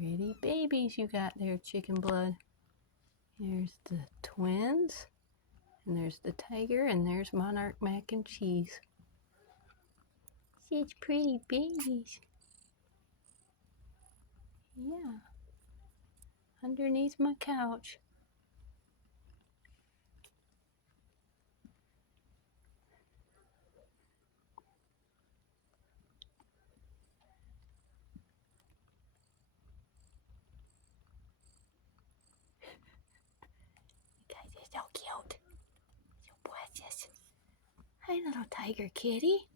Pretty babies you got there, Chicken Blood. Here's the twins. And there's the tiger, and there's Monarch Mac and Cheese. Such pretty babies. Yeah. Underneath my couch. You guys are so cute. So precious. Hi, little tiger kitty.